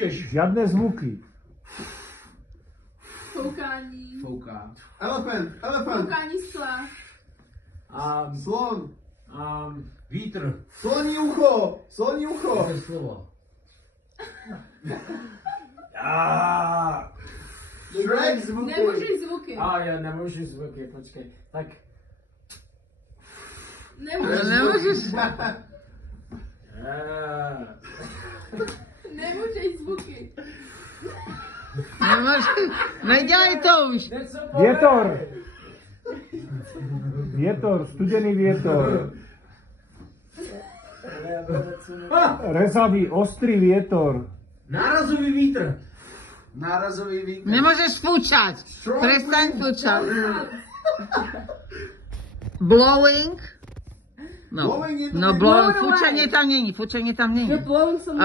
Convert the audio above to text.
Nemůžeš. Žádné zvuky. Foukání. Fouká. Elephant. Foukání skla. Slon. Vítr. Sloní ucho. To je slovo. Shrek zvuky. Nemůžeš zvuky. Já nemůžu zvuky, počkej. Tak. Nemůžeš zvuky. Nedělej to už. Větor, studený větor. Rezavý, ostrý větor. Nárazový vítr. Nemůžeš fučat. Přestaň fučat. Blowing. No, blowing. Fučení tam není. Blowing jsem